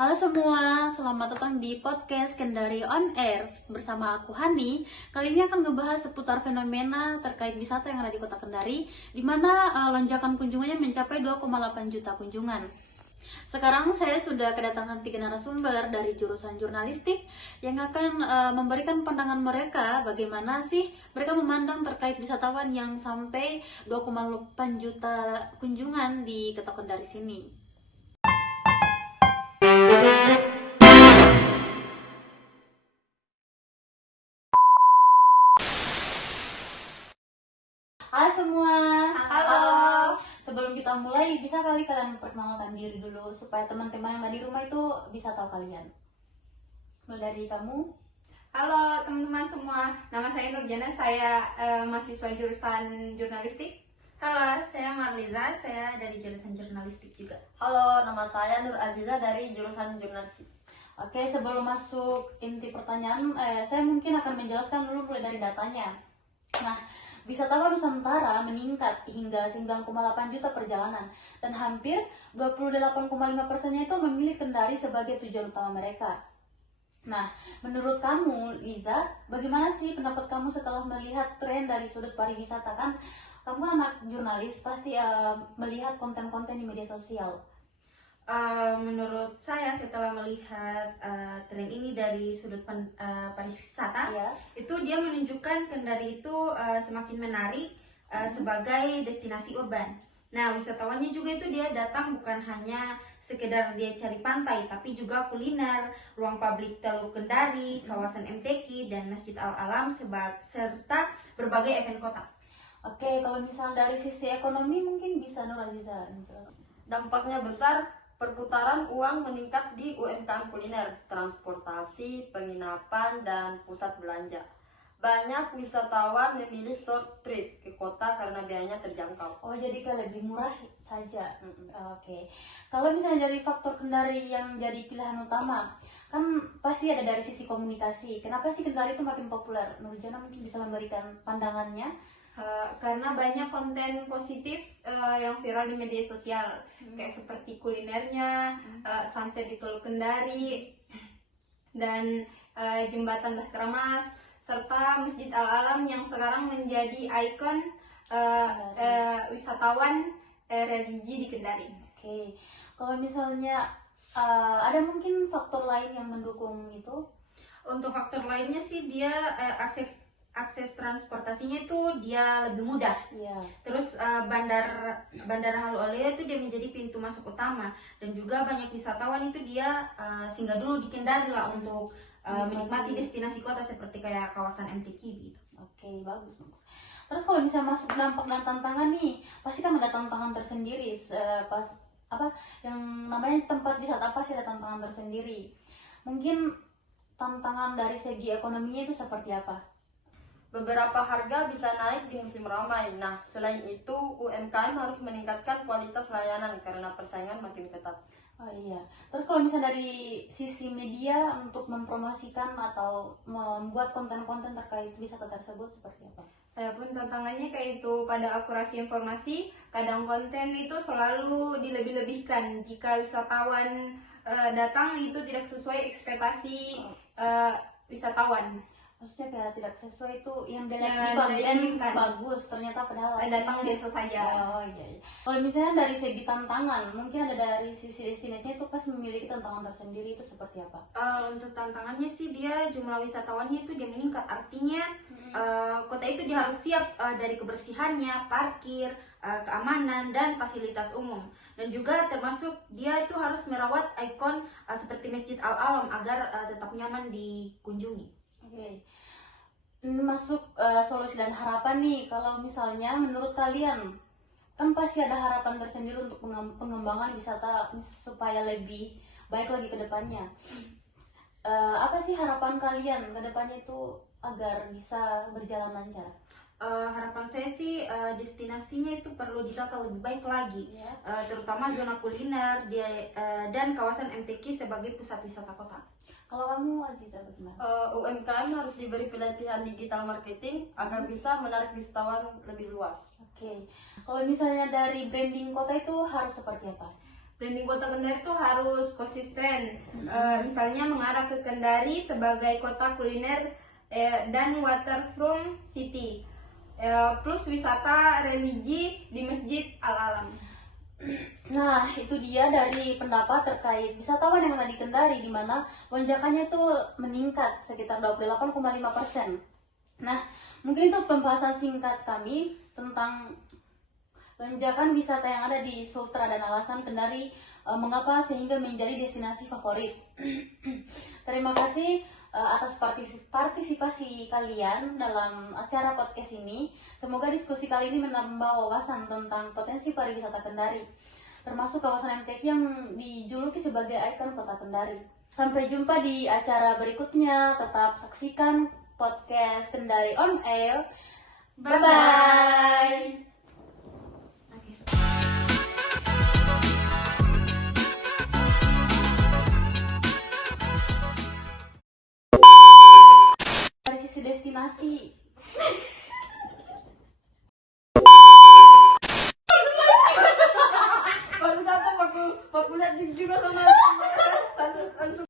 Halo semua, selamat datang di podcast Kendari On Air bersama aku Hani. Kali ini akan ngebahas seputar fenomena terkait wisata yang ada di Kota Kendari, di mana lonjakan kunjungannya mencapai 2,8 juta kunjungan. Sekarang saya sudah kedatangan 3 narasumber dari jurusan jurnalistik yang akan memberikan pandangan mereka bagaimana sih mereka memandang terkait wisatawan yang sampai 2,8 juta kunjungan di Kota Kendari sini. Halo semua. Halo. Sebelum kita mulai, bisa kali kalian perkenalkan diri dulu supaya teman-teman yang ada di rumah itu bisa tahu kalian. Mulai dari kamu. Halo teman-teman semua, nama saya Nurjana, saya mahasiswa jurusan jurnalistik. Halo, saya Marliza, saya dari jurusan jurnalistik juga. Halo, nama saya Nur Aziza dari jurusan jurnalistik. Oke, sebelum masuk inti pertanyaan, saya mungkin akan menjelaskan dulu mulai dari datanya. Nah, wisatawan Nusantara meningkat hingga 9,8 juta perjalanan dan hampir 28,5%-nya itu memilih Kendari sebagai tujuan utama mereka. Nah, menurut kamu, Liza, bagaimana sih pendapat kamu setelah melihat tren dari sudut pariwisata? Kan kamu anak jurnalis, pasti melihat konten-konten di media sosial. Menurut saya setelah melihat tren ini dari sudut pariwisata, Ya. itu dia menunjukkan Kendari itu semakin menarik sebagai destinasi urban. Nah, wisatawannya juga itu dia datang bukan hanya sekedar dia cari pantai, tapi juga kuliner, ruang publik Teluk Kendari, kawasan MTQ dan Masjid Al-Alam serta berbagai event kota. Oke, kalau misalnya dari sisi ekonomi mungkin bisa Nur Aziza menjelaskan. Dampaknya besar, perputaran uang meningkat di UMKM kuliner, transportasi, penginapan, dan pusat belanja. Banyak wisatawan memilih short trip ke kota karena biayanya terjangkau. Oh, jadi kayak lebih murah saja. Oke. Kalau misalnya dari faktor Kendari yang jadi pilihan utama, kan pasti ada dari sisi komunikasi. Kenapa sih Kendari itu makin populer? Nurjana mungkin bisa memberikan pandangannya. Karena banyak konten positif yang viral di media sosial, kayak seperti kulinernya, sunset di Teluk Kendari, dan jembatan Bahtera Mas, serta Masjid Al-Alam yang sekarang menjadi ikon wisatawan religi di Kendari. Oke. Kalau misalnya ada mungkin faktor lain yang mendukung itu? Untuk faktor lainnya sih dia akses transportasinya itu dia lebih mudah. Iya. Terus Bandara Halu Oleo itu dia menjadi pintu masuk utama, dan juga banyak wisatawan itu dia singgah dulu di Kendari lah untuk menikmati destinasi kota seperti kayak kawasan MTQ gitu. Oke, bagus. Terus kalau misalnya masuk dampak dan tantangan nih, pasti kan ada tantangan tersendiri. Pas apa yang namanya tempat wisata pasti ada tantangan tersendiri. Mungkin tantangan dari segi ekonominya itu seperti apa? Beberapa harga bisa naik di musim ramai. Nah, selain itu, UMKM harus meningkatkan kualitas layanan karena persaingan makin ketat. Oh iya. Terus kalau misalnya dari sisi media untuk mempromosikan atau membuat konten-konten terkait wisata tersebut seperti apa? Adapun tantangannya kayak itu pada akurasi informasi, kadang konten itu selalu dilebih-lebihkan jika wisatawan datang itu tidak sesuai ekspektasi wisatawan. Maksudnya kayak tidak sesuai itu yang Ya, dilihat di konten diinginkan. bagus, ternyata padahal Datang hasilnya- biasa saja. Oh iya. Kalau misalnya dari segi tantangan, mungkin ada dari sisi destinasinya itu pas memiliki tantangan tersendiri, itu seperti apa? Untuk tantangannya sih dia jumlah wisatawannya itu dia meningkat, artinya kota itu dia harus siap dari kebersihannya, parkir, keamanan dan fasilitas umum, dan juga termasuk dia itu harus merawat ikon seperti Masjid Al-Alam agar tetap nyaman dikunjungi. Oke. Ini masuk solusi dan harapan nih. Kalau misalnya menurut kalian, kan pasti ada harapan tersendiri untuk pengembangan wisata supaya lebih baik lagi ke depannya. Apa sih harapan kalian ke depannya itu agar bisa berjalan lancar? Harapan saya sih destinasinya itu perlu ditata lebih baik lagi, Ya. terutama zona kuliner dan kawasan MTQ sebagai pusat wisata kota. Kalau kamu Aziza bagaimana? UMKM harus diberi pelatihan digital marketing agar bisa menarik wisatawan lebih luas. Oke. Kalau misalnya dari branding kota itu harus seperti apa? Branding kota Kendari itu harus konsisten. Misalnya mengarah ke Kendari sebagai kota kuliner dan waterfront city. Plus wisata religi di Masjid Al-Alam. Nah, itu dia dari pendapat terkait wisatawan yang ada di Kendari, di mana lonjakannya itu meningkat sekitar 28,5%. Nah, mungkin itu pembahasan singkat kami tentang lonjakan wisata yang ada di Sultra dan alasan Kendari mengapa sehingga menjadi destinasi favorit. Terima kasih atas partisipasi kalian dalam acara podcast ini. Semoga diskusi kali ini menambah wawasan tentang potensi pariwisata Kendari, termasuk kawasan MTQ yang dijuluki sebagai ikon kota Kendari. Sampai jumpa di acara berikutnya. Tetap saksikan podcast Kendari on Air. Bye-bye. Dari sisi destinasi, Pariwisata populer juga sama langsung.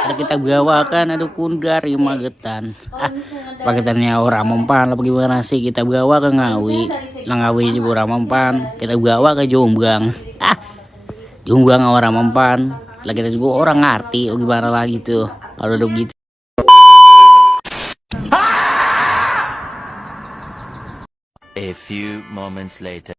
Ada kita bawa kan ada Kundari Magetan. kalau misalnya dari Paketannya orang mempan apa gimana sih kita bawa ke Ngawi. Ngawi juga orang mempan. Kita bawa ke Jombang. Jombang orang mempan. Lah kita juga orang ngerti gimana lagi tuh kalau udah gitu. A few moments later.